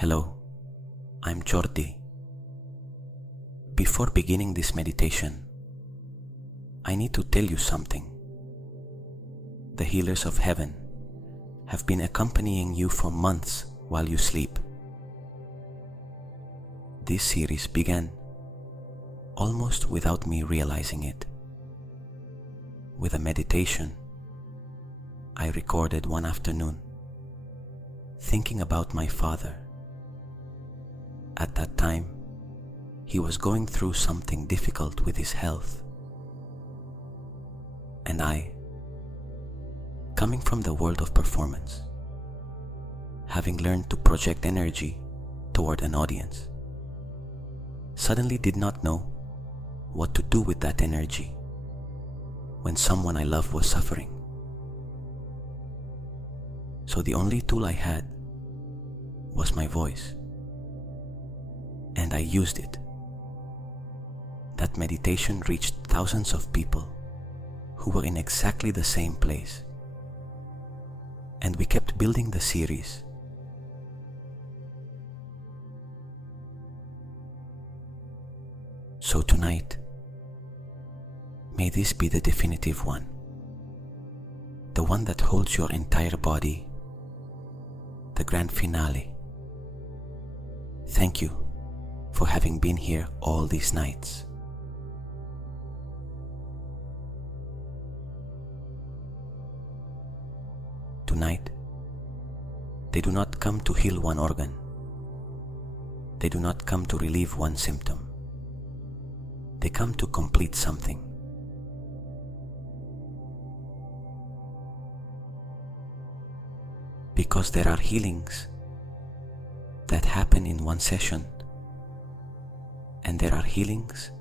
Hello, I'm Jordi. Before beginning this meditation, I need to tell you something. The healers of heaven have been accompanying you for months while you sleep. This series began almost without me realizing it. With a meditation I recorded one afternoon, thinking about my father. At that time, he was going through something difficult with his health. And I, coming from the world of performance, having learned to project energy toward an audience, suddenly did not know what to do with that energy when someone I love was suffering. So the only tool I had was my voice, and I used it. That meditation reached thousands of people who were in exactly the same place, and we kept building the series. So tonight, may this be the definitive one, the one that holds your entire body, the grand finale. Thank you for having been here all these nights. Tonight, they do not come to heal one organ. They do not come to relieve one symptom. They come to complete something. Because there are healings that happen in one session, and there are healings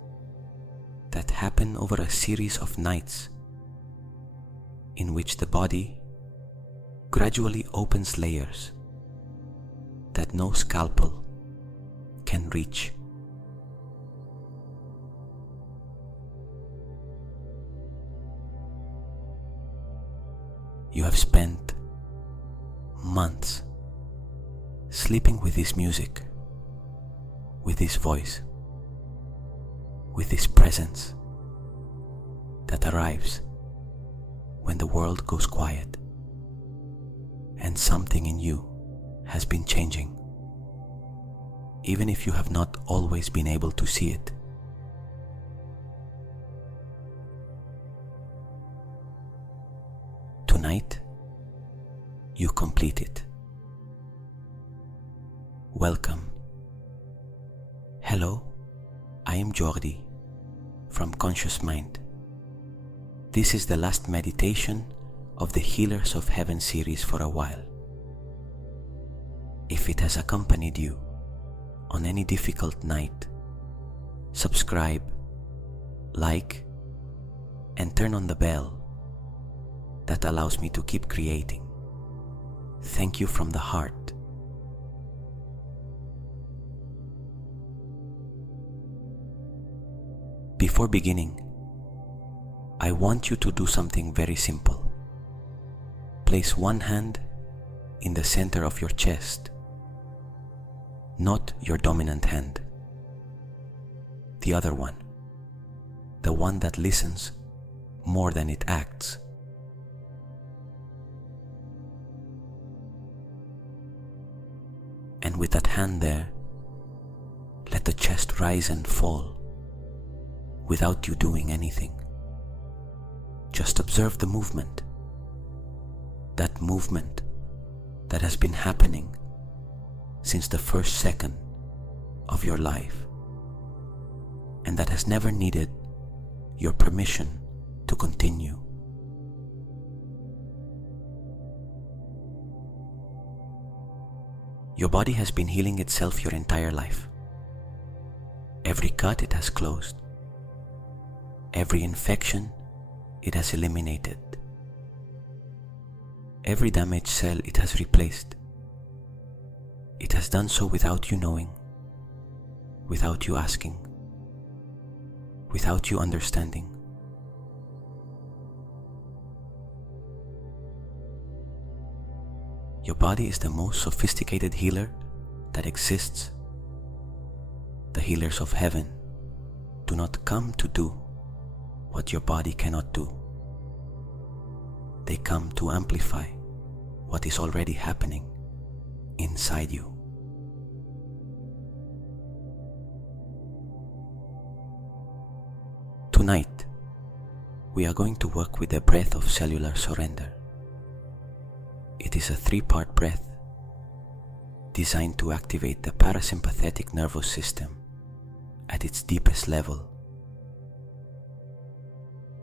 that happen over a series of nights in which the body gradually opens layers that no scalpel can reach. You have spent months sleeping with this music, with this voice, with this presence that arrives when the world goes quiet and something in you has been changing, even if you have not always been able to see it. Tonight, you complete it. Welcome. Hello, I am Jordi from Conscious Mind. This is the last meditation of the Healers of Heaven series for a while. If it has accompanied you on any difficult night, subscribe, like, and turn on the bell that allows me to keep creating. Thank you from the heart. Before beginning, I want you to do something very simple. Place one hand in the center of your chest, not your dominant hand. The other one, the one that listens more than it acts. And with that hand there, let the chest rise and fall without you doing anything. Just observe the movement. That movement that has been happening since the first second of your life, and that has never needed your permission to continue. Your body has been healing itself your entire life. Every cut it has closed. Every infection it has eliminated. Every damaged cell it has replaced. It has done so without you knowing, without you asking, without you understanding. Your body is the most sophisticated healer that exists. The healers of heaven do not come to do what your body cannot do. They come to amplify what is already happening inside you. Tonight, we are going to work with the breath of cellular surrender. It is a 3-part breath designed to activate the parasympathetic nervous system at its deepest level,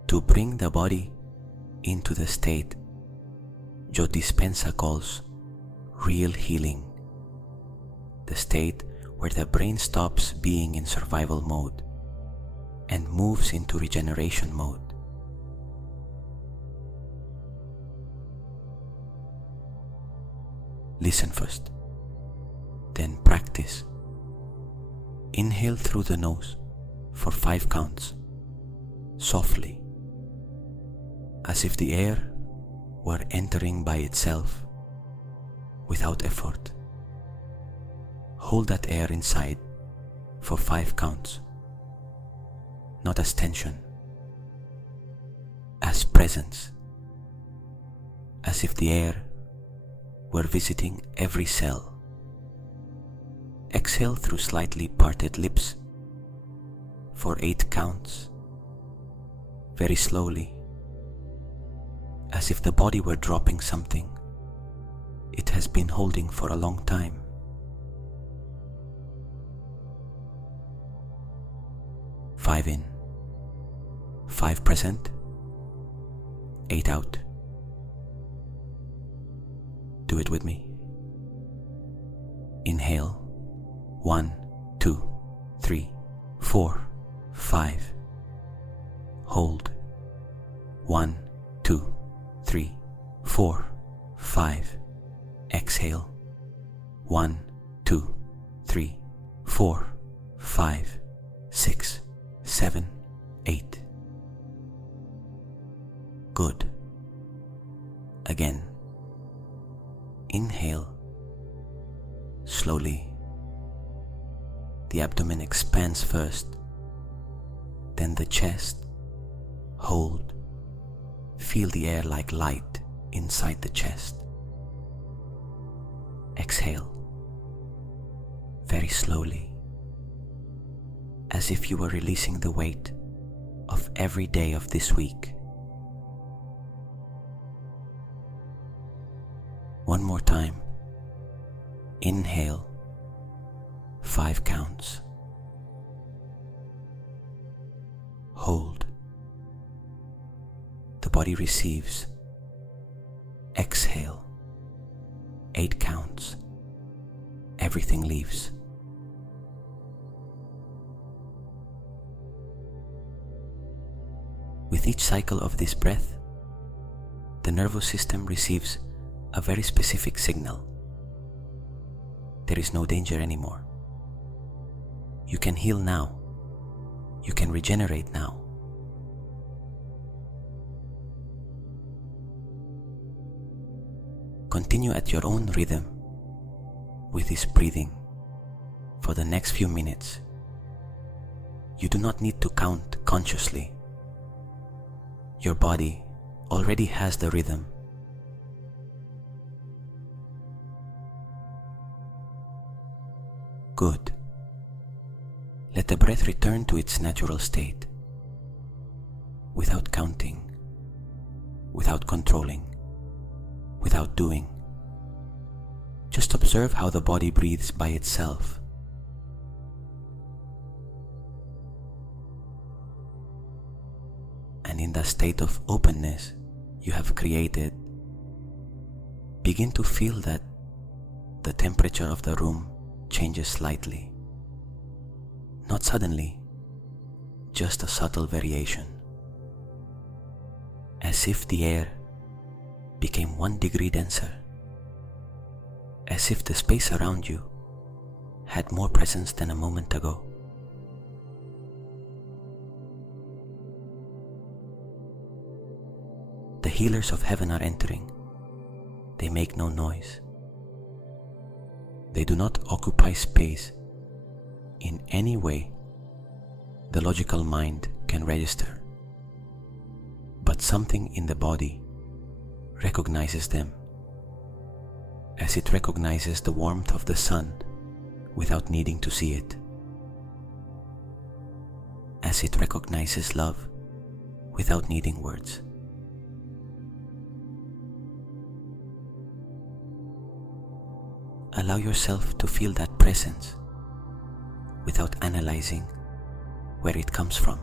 to bring the body into the state Joe Dispenza calls real healing, the state where the brain stops being in survival mode and moves into regeneration mode. Listen first, then practice. Inhale through the nose for 5 counts, softly, as if the air were entering by itself, without effort. Hold that air inside for 5 counts, not as tension, as presence, as if the air were visiting every cell. Exhale through slightly parted lips for 8 counts, very slowly, as if the body were dropping something it has been holding for a long time. Five in, 5 present, 8 out. Do it with me. Inhale, 1, 2, 3, 4, 5. Hold, 1, 2, 3, 4, 5. Exhale, 1, 2, 3, 4, 5, 6, 7, 8. Good. Again. Inhale. Slowly. The abdomen expands first, then the chest. Hold. Feel the air like light inside the chest. Exhale. Very slowly, as if you were releasing the weight of every day of this week. One more time. Inhale, 5 counts. Hold. The body receives. Exhale, 8 counts. Everything leaves. With each cycle of this breath, the nervous system receives a very specific signal. There is no danger anymore. You can heal now. You can regenerate now. Continue at your own rhythm with this breathing for the next few minutes. You do not need to count consciously. Your body already has the rhythm. Good. Let the breath return to its natural state, without counting, without controlling, without doing. Just observe how the body breathes by itself. And in the state of openness you have created, begin to feel that the temperature of the room changes slightly. Not suddenly, just a subtle variation. As if the air became 1 degree denser. As if the space around you had more presence than a moment ago. The healers of heaven are entering. They make no noise. They do not occupy space in any way the logical mind can register, but something in the body recognizes them, as it recognizes the warmth of the sun without needing to see it, as it recognizes love without needing words. Allow yourself to feel that presence without analyzing where it comes from,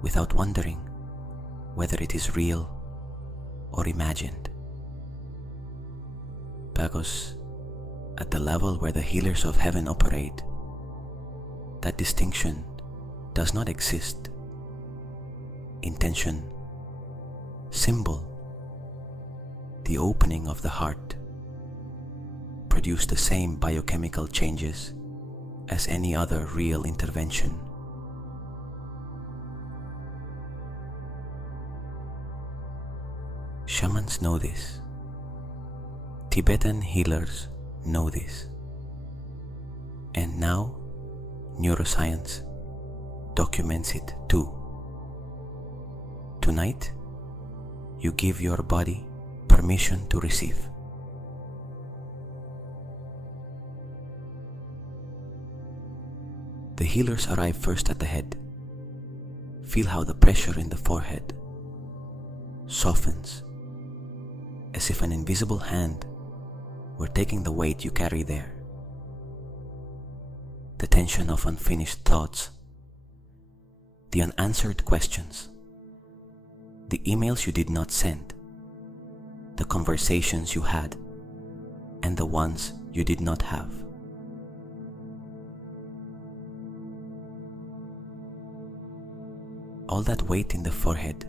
without wondering whether it is real or imagined. Because at the level where the healers of heaven operate, that distinction does not exist. Intention, symbol, the opening of the heart, produce the same biochemical changes as any other real intervention. Shamans know this. Tibetan healers know this. And now neuroscience documents it too. Tonight, you give your body permission to receive. The healers arrive first at the head. Feel how the pressure in the forehead softens, as if an invisible hand were taking the weight you carry there. The tension of unfinished thoughts, the unanswered questions, the emails you did not send, the conversations you had, and the ones you did not have. All that weight in the forehead,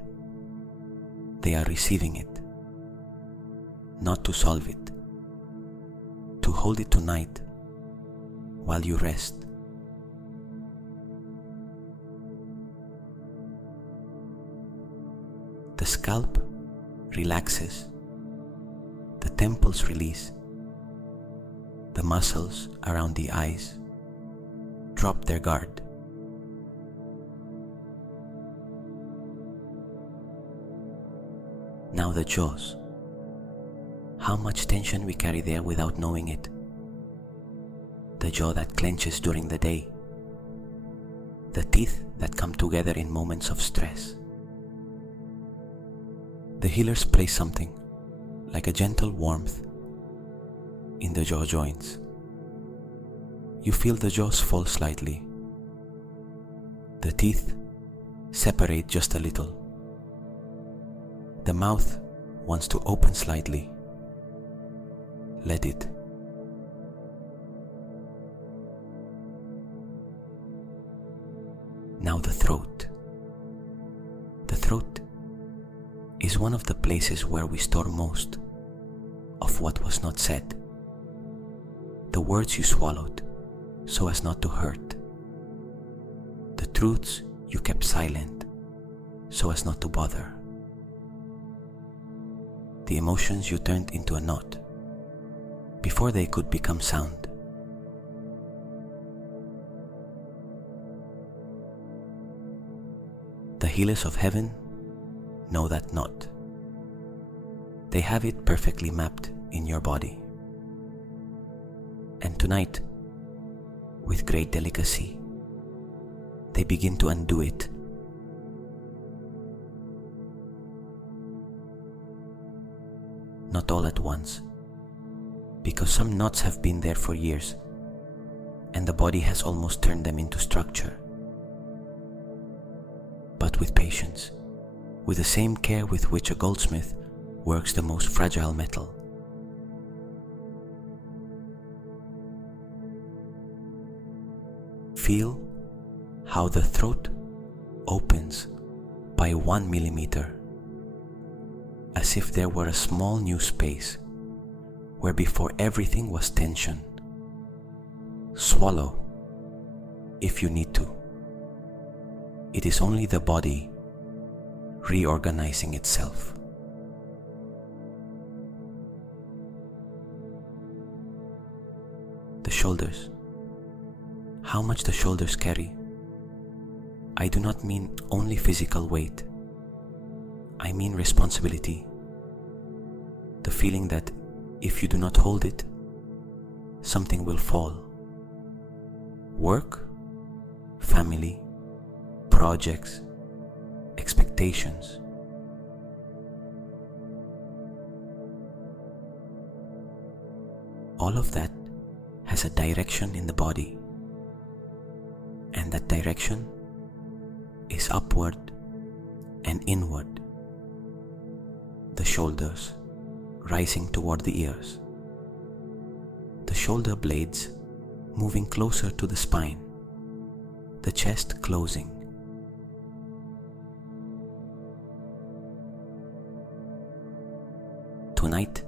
they are receiving it, not to solve it, to hold it tonight while you rest. The scalp relaxes, the temples release, the muscles around the eyes drop their guard. Now the jaws. How much tension we carry there without knowing it. The jaw that clenches during the day. The teeth that come together in moments of stress. The healers place something like a gentle warmth in the jaw joints. You feel the jaws fall slightly. The teeth separate just a little. The mouth wants to open slightly. Let it. Now the throat. The throat is one of the places where we store most of what was not said. The words you swallowed so as not to hurt. The truths you kept silent so as not to bother. The emotions you turned into a knot before they could become sound. The healers of heaven know that knot. They have it perfectly mapped in your body. And tonight, with great delicacy, they begin to undo it. Not all at once, because some knots have been there for years, and the body has almost turned them into structure. But with patience, with the same care with which a goldsmith works the most fragile metal. Feel how the throat opens by 1 millimeter, as if there were a small new space where before everything was tension. Swallow if you need to. It is only the body reorganizing itself. The shoulders. How much the shoulders carry. I do not mean only physical weight. I mean responsibility. The feeling that if you do not hold it, something will fall. Work, family, projects, expectations. All of that has a direction in the body, and that direction is upward and inward. The shoulders rising toward the ears, the shoulder blades moving closer to the spine, the chest closing. Tonight,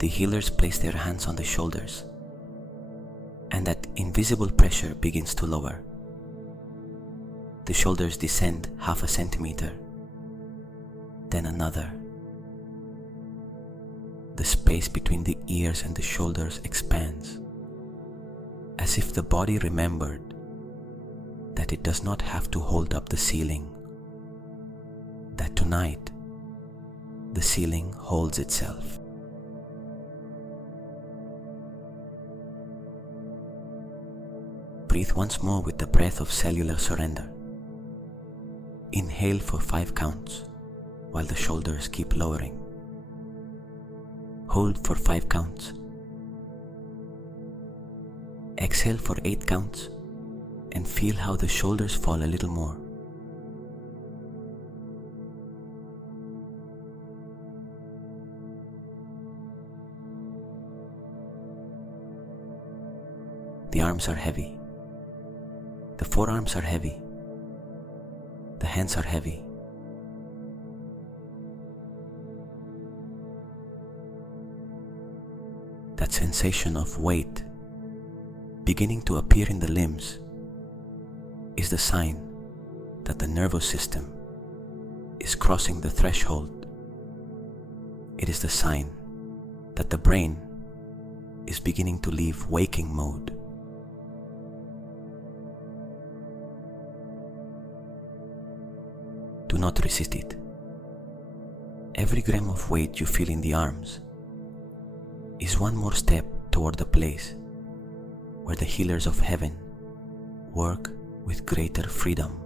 the healers place their hands on the shoulders, and that invisible pressure begins to lower. The shoulders descend 0.5 centimeter, then another. The space between the ears and the shoulders expands, as if the body remembered that it does not have to hold up the ceiling, that tonight the ceiling holds itself. Breathe once more with the breath of cellular surrender. Inhale for 5 counts while the shoulders keep lowering. Hold for 5 counts. Exhale for 8 counts and feel how the shoulders fall a little more. The arms are heavy. The forearms are heavy. The hands are heavy. That sensation of weight beginning to appear in the limbs is the sign that the nervous system is crossing the threshold. It is the sign that the brain is beginning to leave waking mode. Do not resist it. Every gram of weight you feel in the arms is one more step toward the place where the healers of heaven work with greater freedom.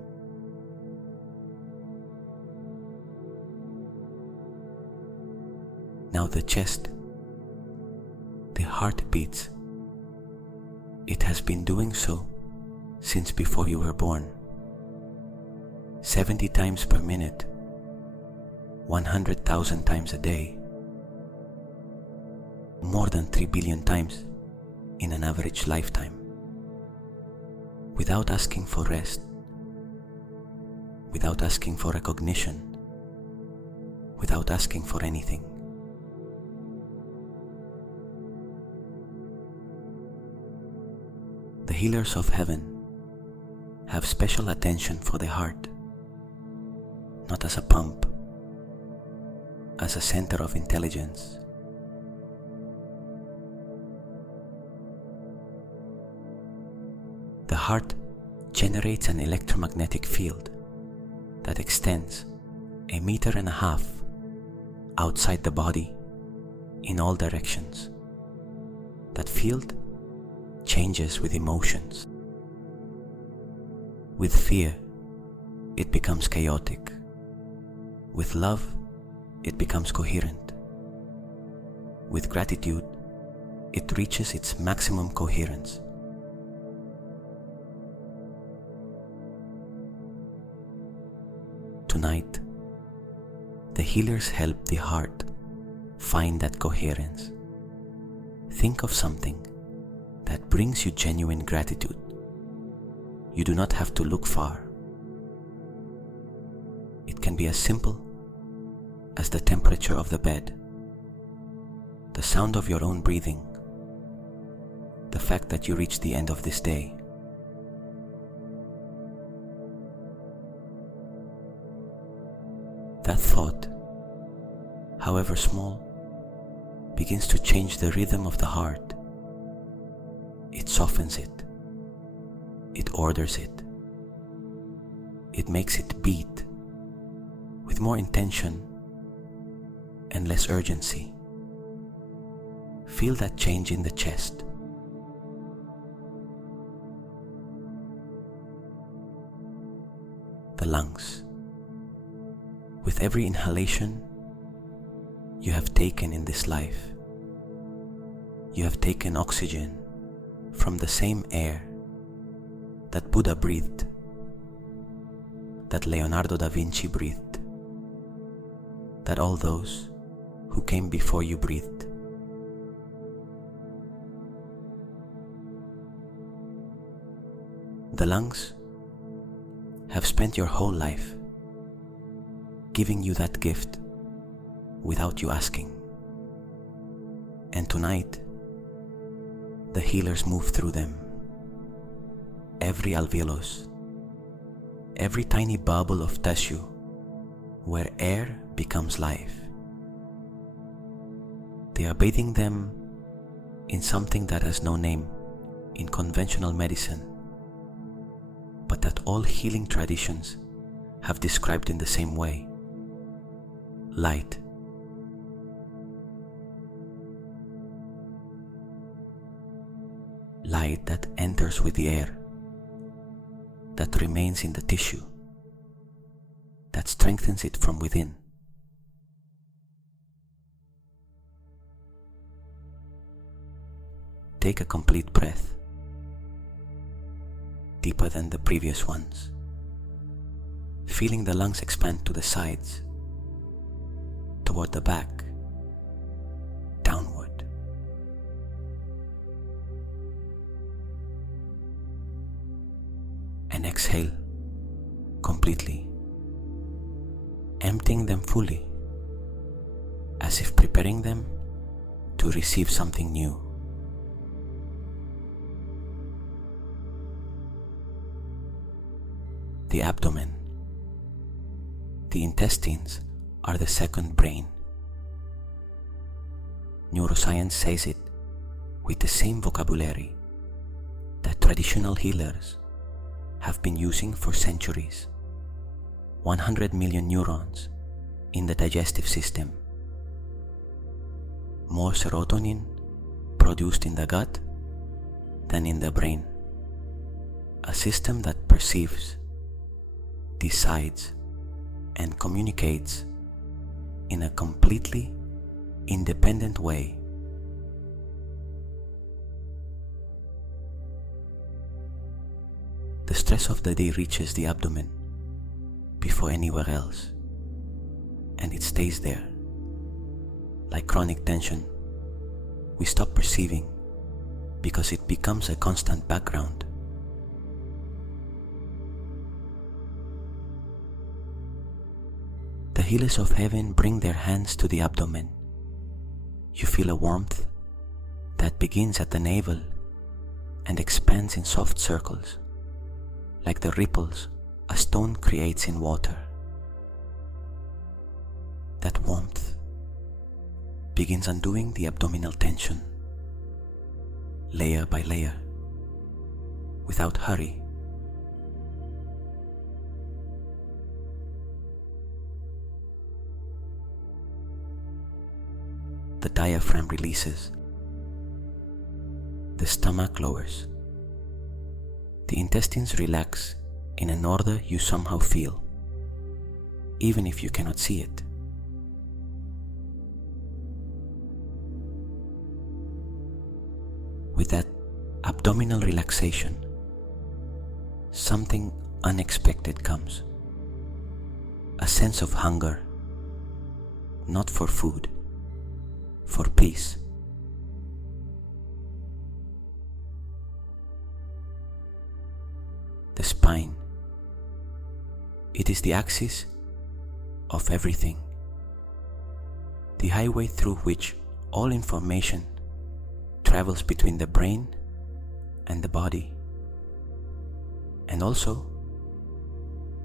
Now the chest, the heart beats. It has been doing so since before you were born. 70 times per minute, 100,000 times a day, more than 3 billion times in an average lifetime, without asking for rest, without asking for recognition, without asking for anything. The healers of heaven have special attention for the heart, not as a pump, as a center of intelligence. The heart generates an electromagnetic field that extends 1.5 meters outside the body in all directions. That field changes with emotions. With fear, it becomes chaotic. With love, it becomes coherent. With gratitude, it reaches its maximum coherence. Tonight, the healers help the heart find that coherence. Think of something that brings you genuine gratitude. You do not have to look far. It can be as simple as the temperature of the bed, the sound of your own breathing, the fact that you reached the end of this day. That thought, however small, begins to change the rhythm of the heart, It softens it. It orders it. It makes it beat with more intention and less urgency. Feel that change in the chest. The lungs. With every inhalation you have taken in this life, you have taken oxygen from the same air that Buddha breathed, that Leonardo da Vinci breathed, that all those who came before you breathed. The lungs have spent your whole life giving you that gift without you asking. And tonight, the healers move through them. Every alveolus, every tiny bubble of tissue where air becomes life. They are bathing them in something that has no name in conventional medicine, but that all healing traditions have described in the same way: light. Light that enters with the air, that remains in the tissue, that strengthens it from within. Take a complete breath, deeper than the previous ones, feeling the lungs expand to the sides, toward the back, downward. And exhale completely, emptying them fully, as if preparing them to receive something new. The abdomen, the intestines are the second brain. Neuroscience says it with the same vocabulary that traditional healers have been using for centuries. 100 million neurons in the digestive system. More serotonin produced in the gut than in the brain. A system that perceives, decides, and communicates in a completely independent way. The stress of the day reaches the abdomen before anywhere else, and it stays there. Like chronic tension, we stop perceiving because it becomes a constant background. The healers of heaven bring their hands to the abdomen. You feel a warmth that begins at the navel and expands in soft circles, like the ripples a stone creates in water. That warmth begins undoing the abdominal tension, layer by layer, without hurry. The diaphragm releases, the stomach lowers, the intestines relax in an order you somehow feel, even if you cannot see it. With that abdominal relaxation, something unexpected comes. A sense of hunger, not for food, for peace. The spine. It is the axis of everything, the highway through which all information travels between the brain and the body, and also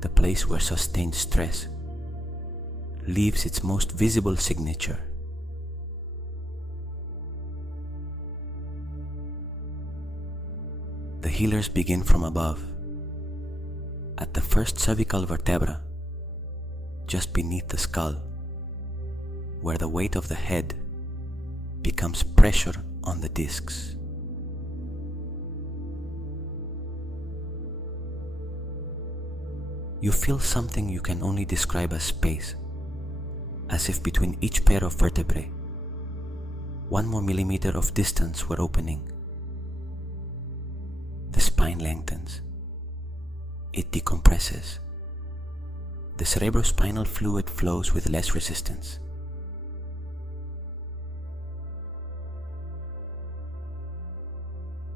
the place where sustained stress leaves its most visible signature. healers begin from above, at the first cervical vertebra, just beneath the skull, where the weight of the head becomes pressure on the discs. You feel something you can only describe as space, as if between each pair of vertebrae, 1 more millimeter of distance were opening. The spine lengthens. It decompresses. The cerebrospinal fluid flows with less resistance.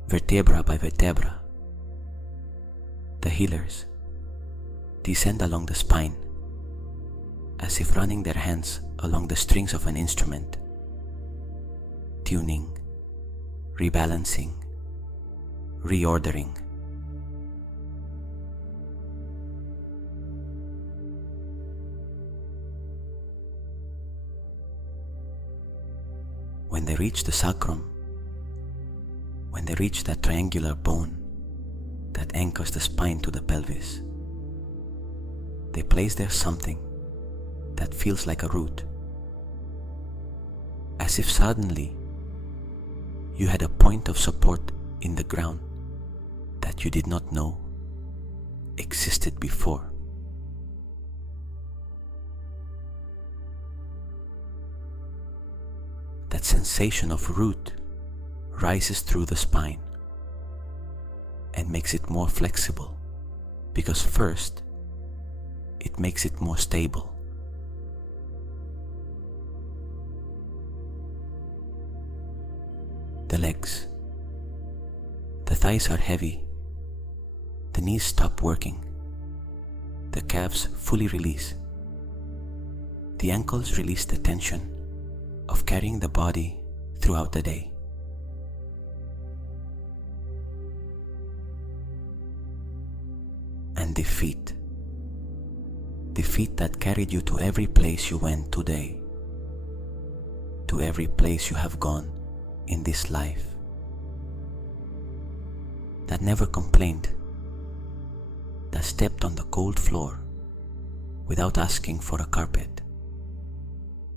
Vertebra by vertebra, the healers descend along the spine, as if running their hands along the strings of an instrument, tuning, rebalancing, reordering. When they reach the sacrum, when they reach that triangular bone that anchors the spine to the pelvis, they place there something that feels like a root, as if suddenly you had a point of support in the ground that you did not know existed before. That sensation of root rises through the spine and makes it more flexible, because first, it makes it more stable. The legs. The thighs are heavy. The knees stop working. The calves fully release. The ankles release the tension of carrying the body throughout the day. And the feet. The feet that carried you to every place you went today, to every place you have gone in this life, that never complained, that stepped on the cold floor without asking for a carpet,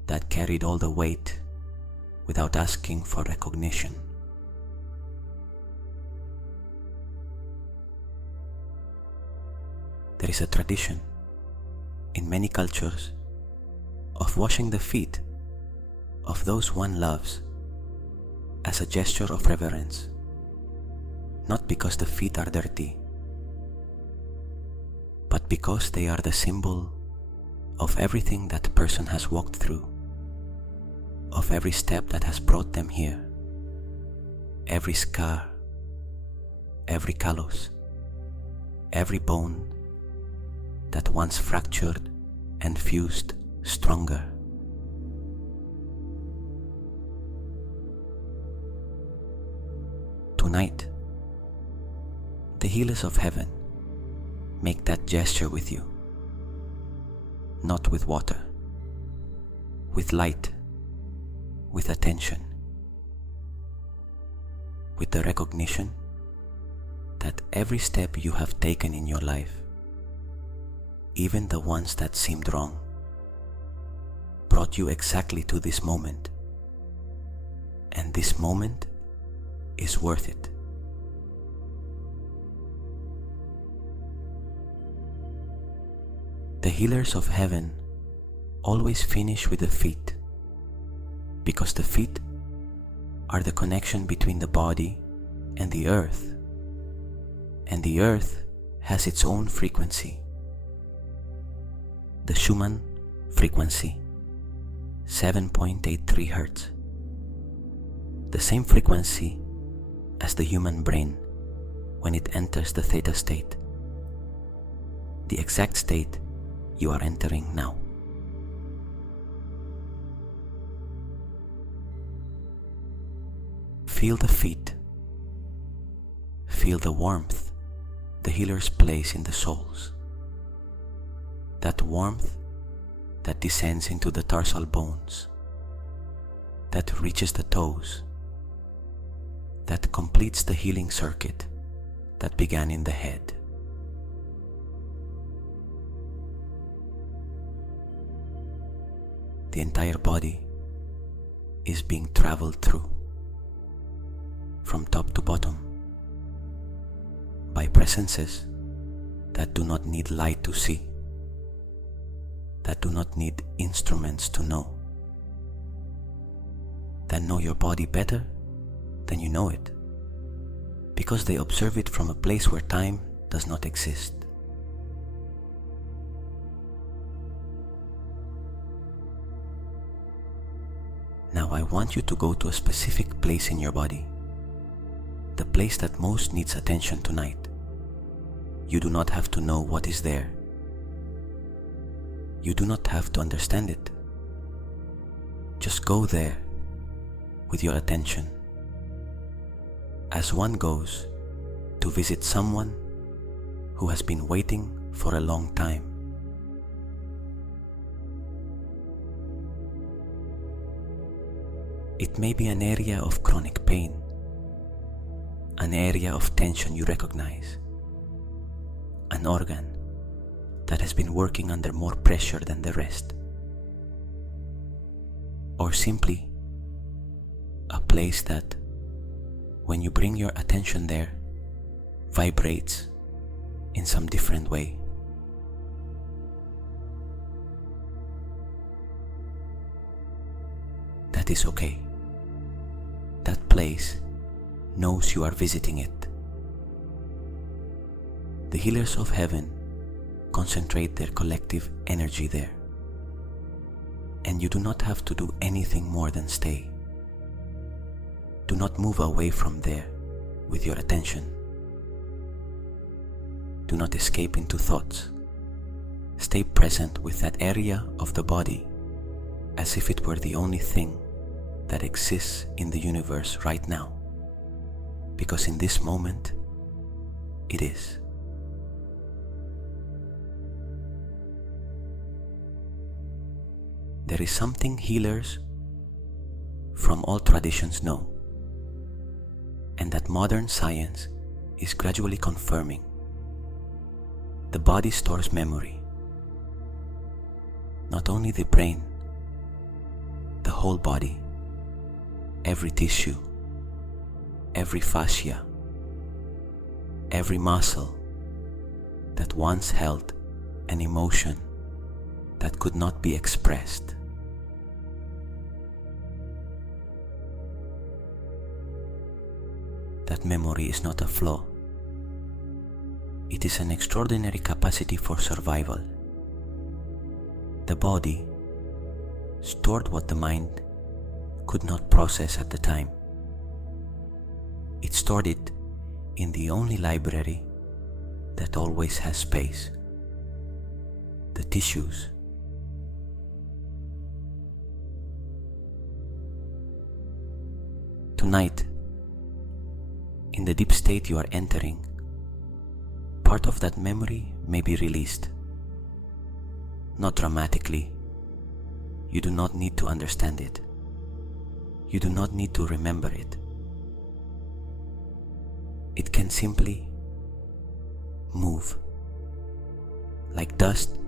that carried all the weight without asking for recognition. There is a tradition in many cultures of washing the feet of those one loves as a gesture of reverence, not because the feet are dirty, but because they are the symbol of everything that person has walked through, of every step that has brought them here, every scar, every callus, every bone that once fractured and fused stronger. Tonight, the healers of heaven make that gesture with you, not with water, with light, with attention, with the recognition that every step you have taken in your life, even the ones that seemed wrong, brought you exactly to this moment, and this moment is worth it. The healers of heaven always finish with the feet, because the feet are the connection between the body and the earth has its own frequency. The Schumann frequency, 7.83 Hz, the same frequency as the human brain when it enters the theta state, the exact state you are entering now. Feel the feet, feel the warmth the healers place in the soles, that warmth that descends into the tarsal bones, that reaches the toes, that completes the healing circuit that began in the head. The entire body is being traveled through, from top to bottom, by presences that do not need light to see, that do not need instruments to know, that know your body better than you know it, because they observe it from a place where time does not exist. Now I want you to go to a specific place in your body, the place that most needs attention tonight. You do not have to know what is there. You do not have to understand it. Just go there with your attention, as one goes to visit someone who has been waiting for a long time. It may be an area of chronic pain, an area of tension you recognize, an organ that has been working under more pressure than the rest, or simply a place that, when you bring your attention there, vibrates in some different way. That is okay. That place knows you are visiting it. The healers of heaven concentrate their collective energy there, and you do not have to do anything more than stay. Do not move away from there with your attention. Do not escape into thoughts. Stay present with that area of the body as if it were the only thing that exists in the universe right now, because in this moment it is. There is something healers from all traditions know, and that modern science is gradually confirming. The body stores memory. Not only the brain, the whole body, every tissue, every fascia, every muscle that once held an emotion that could not be expressed. That memory is not a flaw. It is an extraordinary capacity for survival. The body stored what the mind could not process at the time. It stored it in the only library that always has space: the tissues. Tonight, in the deep state you are entering, part of that memory may be released. Not dramatically. You do not need to understand it. You do not need to remember it. It can simply move, like dust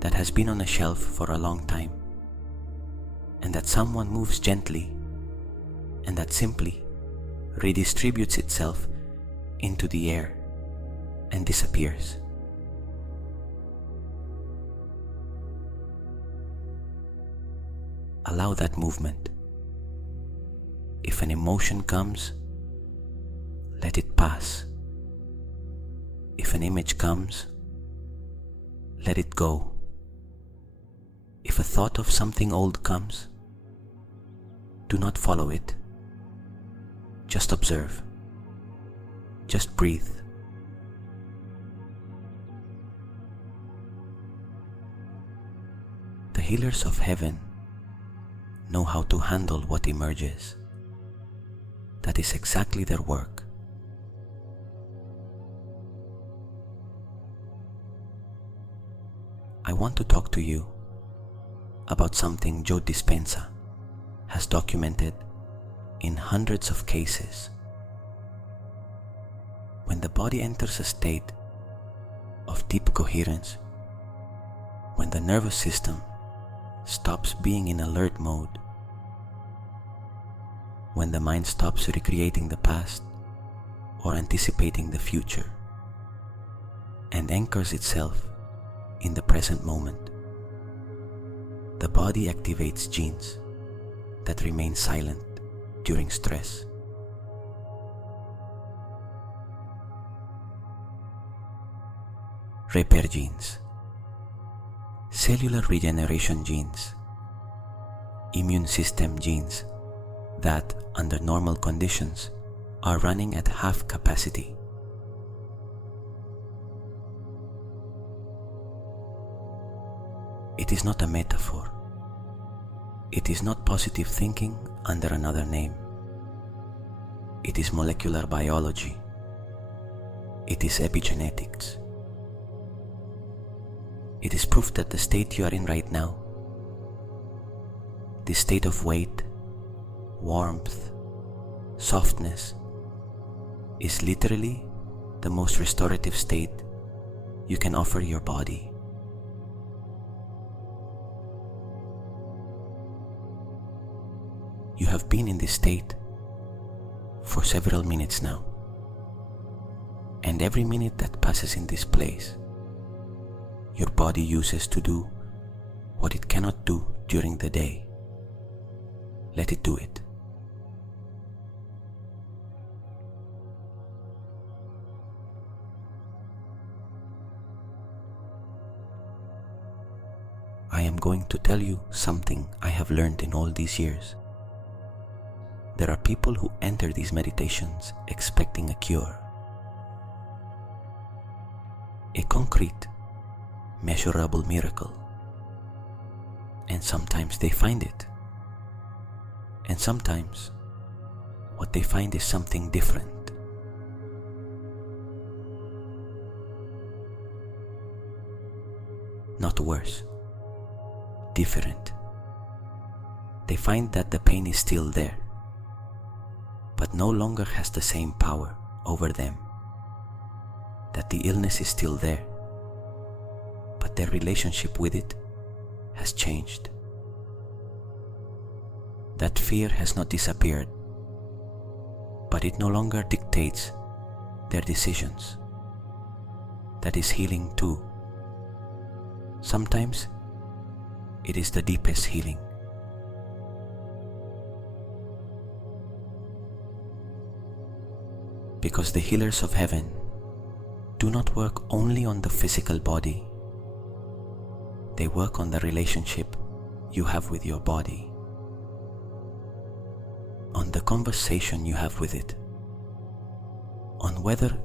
that has been on a shelf for a long time, and that someone moves gently, and that simply redistributes itself into the air and disappears. Allow that movement. If an emotion comes, let it pass. If an image comes, let it go. If a thought of something old comes, do not follow it. Just observe. Just breathe. The healers of heaven know how to handle what emerges. That is exactly their work. I want to talk to you about something Joe Dispenza has documented in hundreds of cases. when the body enters a state of deep coherence, when the nervous system stops being in alert mode, when the mind stops recreating the past or anticipating the future and anchors itself in the present moment, the body activates genes that remain silent during stress. Repair genes, cellular regeneration genes, immune system genes that, under normal conditions, are running at half capacity. It is not a metaphor. It is not positive thinking under another name. It is molecular biology. It is epigenetics. It is proof that the state you are in right now, this state of weight, warmth, softness, is literally the most restorative state you can offer your body. You have been in this state for several minutes now, and every minute that passes in this place, your body uses to do what it cannot do during the day. Let it do it. I am going to tell you something I have learned in all these years. There are people who enter these meditations expecting a cure, a concrete, measurable miracle, and sometimes they find it, and sometimes what they find is something different. Not worse, different. They find that the pain is still there, but no longer has the same power over them, that the illness is still there, but their relationship with it has changed. That fear has not disappeared, but it no longer dictates their decisions. That is healing too. Sometimes it is the deepest healing. Because the healers of heaven do not work only on the physical body. They work on the relationship you have with your body, on the conversation you have with it, on whether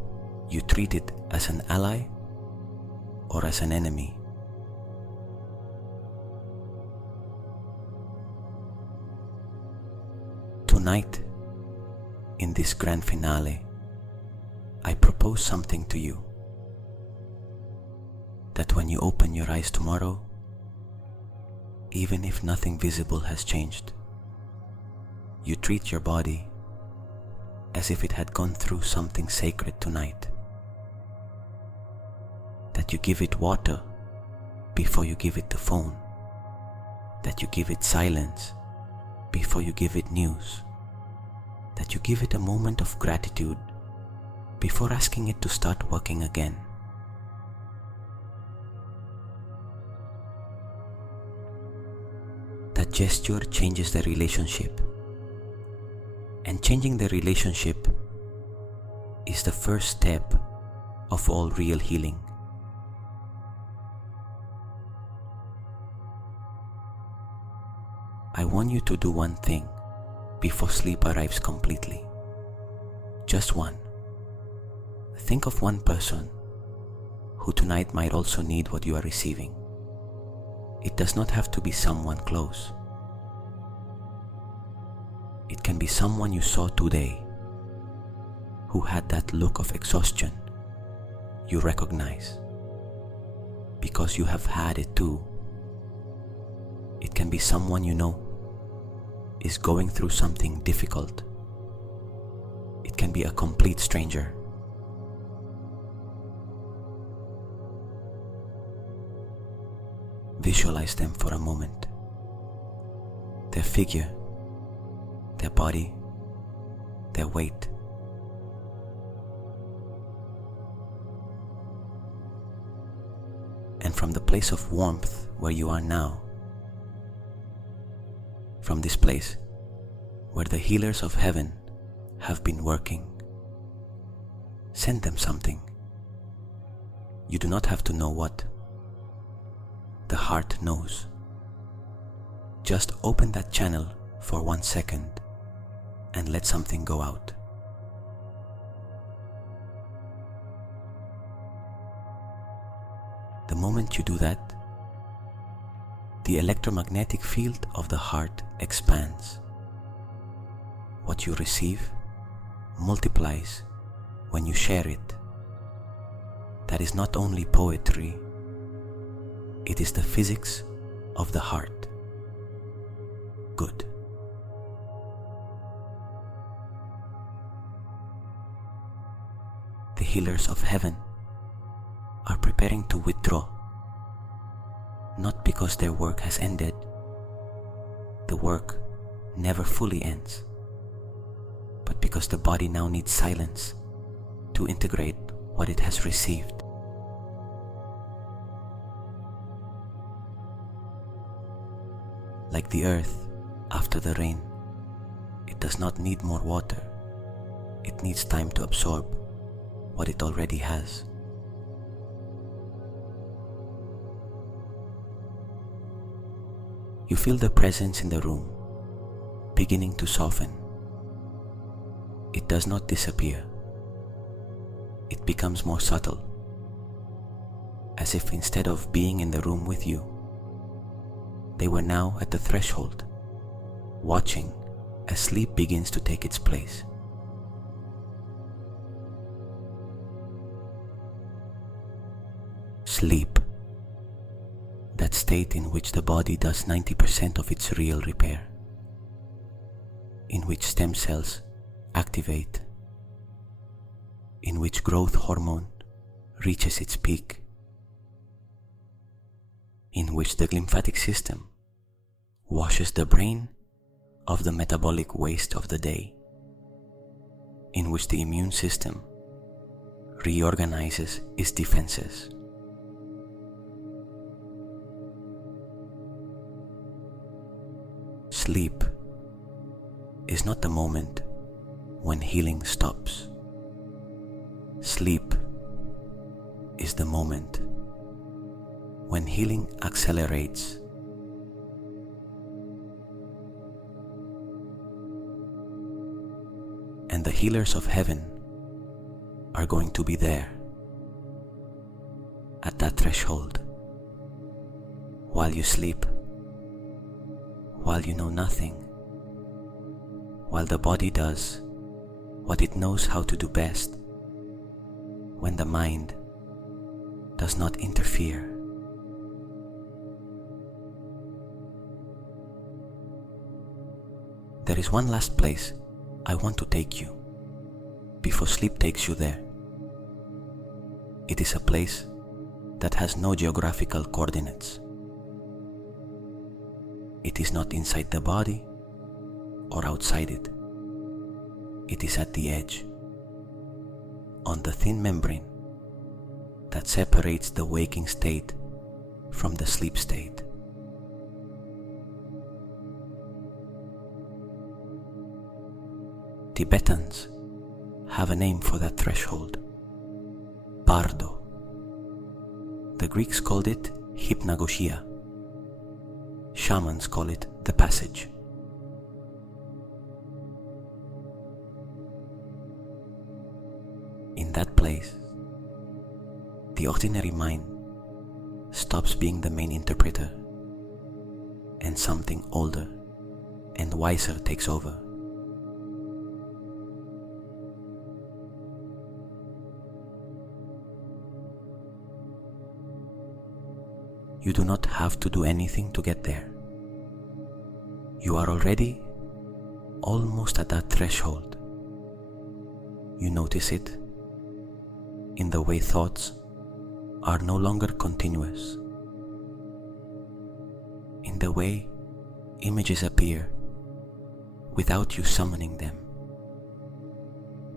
you treat it as an ally or as an enemy. Tonight, in this grand finale, I propose something to you, that when you open your eyes tomorrow, even if nothing visible has changed, you treat your body as if it had gone through something sacred tonight, that you give it water before you give it the phone, that you give it silence before you give it news, that you give it a moment of gratitude before asking it to start working again. That gesture changes the relationship, and changing the relationship is the first step of all real healing. I want you to do one thing before sleep arrives completely. Just one. Think of one person who tonight might also need what you are receiving. It does not have to be someone close. It can be someone you saw today who had that look of exhaustion you recognize because you have had it too. It can be someone you know is going through something difficult. It can be a complete stranger. Visualize them for a moment. Their figure, their body, their weight. And from the place of warmth where you are now, from this place where the healers of heaven have been working, send them something. You do not have to know what. The heart knows. Just open that channel for 1 second and let something go out. The moment you do that, the electromagnetic field of the heart expands. What you receive multiplies when you share it. That is not only poetry, it is the physics of the heart. Good. The healers of heaven are preparing to withdraw, not because their work has ended. The work never fully ends, but because the body now needs silence to integrate what it has received. Like the earth after the rain, it does not need more water. It needs time to absorb what it already has. You feel the presence in the room beginning to soften. It does not disappear. It becomes more subtle, as if instead of being in the room with you, they were now at the threshold, watching as sleep begins to take its place. Sleep, that state in which the body does 90% of its real repair, in which stem cells activate, in which growth hormone reaches its peak, in which the lymphatic system washes the brain of the metabolic waste of the day, in which the immune system reorganizes its defenses. Sleep is not the moment when healing stops. Sleep is the moment when healing accelerates. And the healers of heaven are going to be there at that threshold while you sleep, while you know nothing, while the body does what it knows how to do best, when the mind does not interfere. There is one last place I want to take you before sleep takes you there. It is a place that has no geographical coordinates. It is not inside the body or outside it. It is at the edge, on the thin membrane that separates the waking state from the sleep state. Tibetans have a name for that threshold: Bardo. The Greeks called it hypnagogia. Shamans call it the passage. In that place, the ordinary mind stops being the main interpreter, and something older and wiser takes over. You do not have to do anything to get there. You are already almost at that threshold. You notice it in the way thoughts are no longer continuous. the way images appear without you summoning them,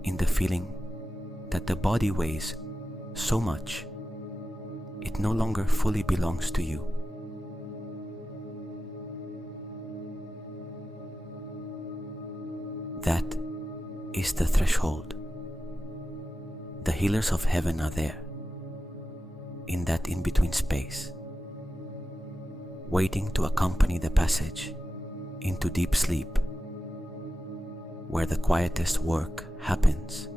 in the feeling that the body weighs so much it no longer fully belongs to you. That is the threshold. The healers of heaven are there, in that in-between space, waiting to accompany the passage into deep sleep, where the quietest work happens.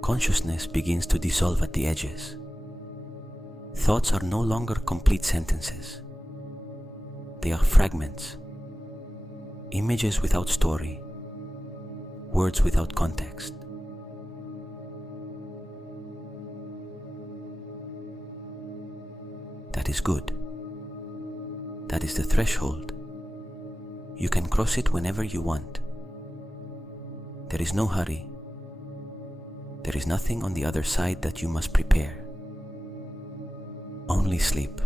Consciousness begins to dissolve at the edges. Thoughts are no longer complete sentences. They are fragments, images without story, words without context. That is good. That is the threshold. You can cross it whenever you want. There is no hurry. There is nothing on the other side that you must prepare. Only sleep.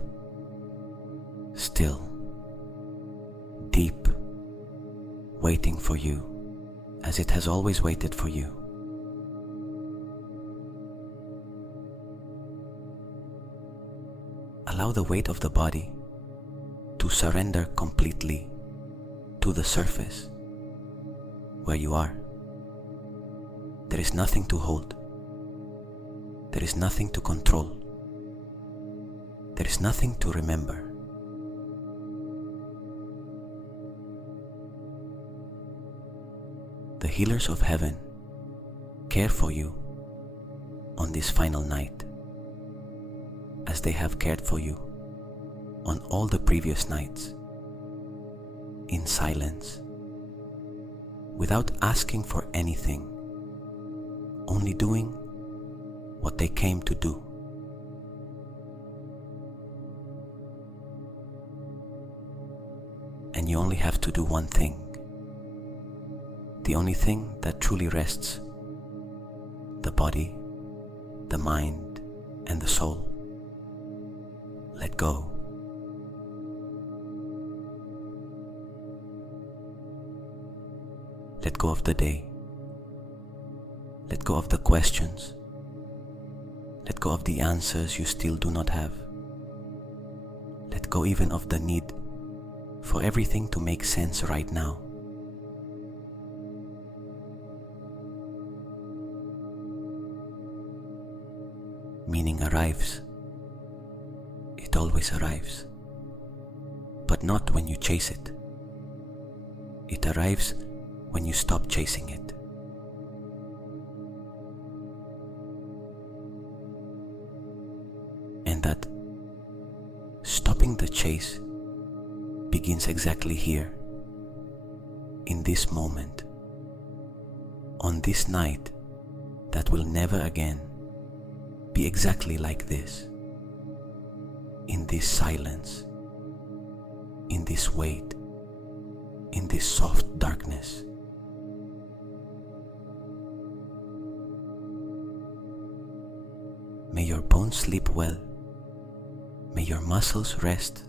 Still. Deep. Waiting for you, as it has always waited for you. Allow the weight of the body to surrender completely to the surface where you are. There is nothing to hold. There is nothing to control. There is nothing to remember. The healers of heaven care for you on this final night, as they have cared for you on all the previous nights, in silence, without asking for anything, only doing what they came to do. And you only have to do one thing, the only thing that truly rests the body, the mind, and the soul. Let go. Let go of the day. Let go of the questions. Let go of the answers you still do not have. Let go even of the need for everything to make sense right now. Meaning arrives. It always arrives. But not when you chase it. It arrives when you stop chasing it. And that stopping the chase begins exactly here, in this moment, on this night that will never again be exactly like this, in this silence, in this weight, in this soft darkness. May your bones sleep well. May your muscles rest.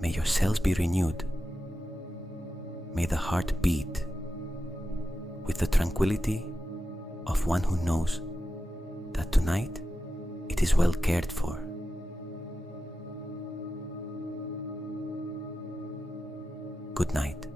May your cells be renewed. May the heart beat with the tranquility of one who knows that tonight it is well cared for. Good night.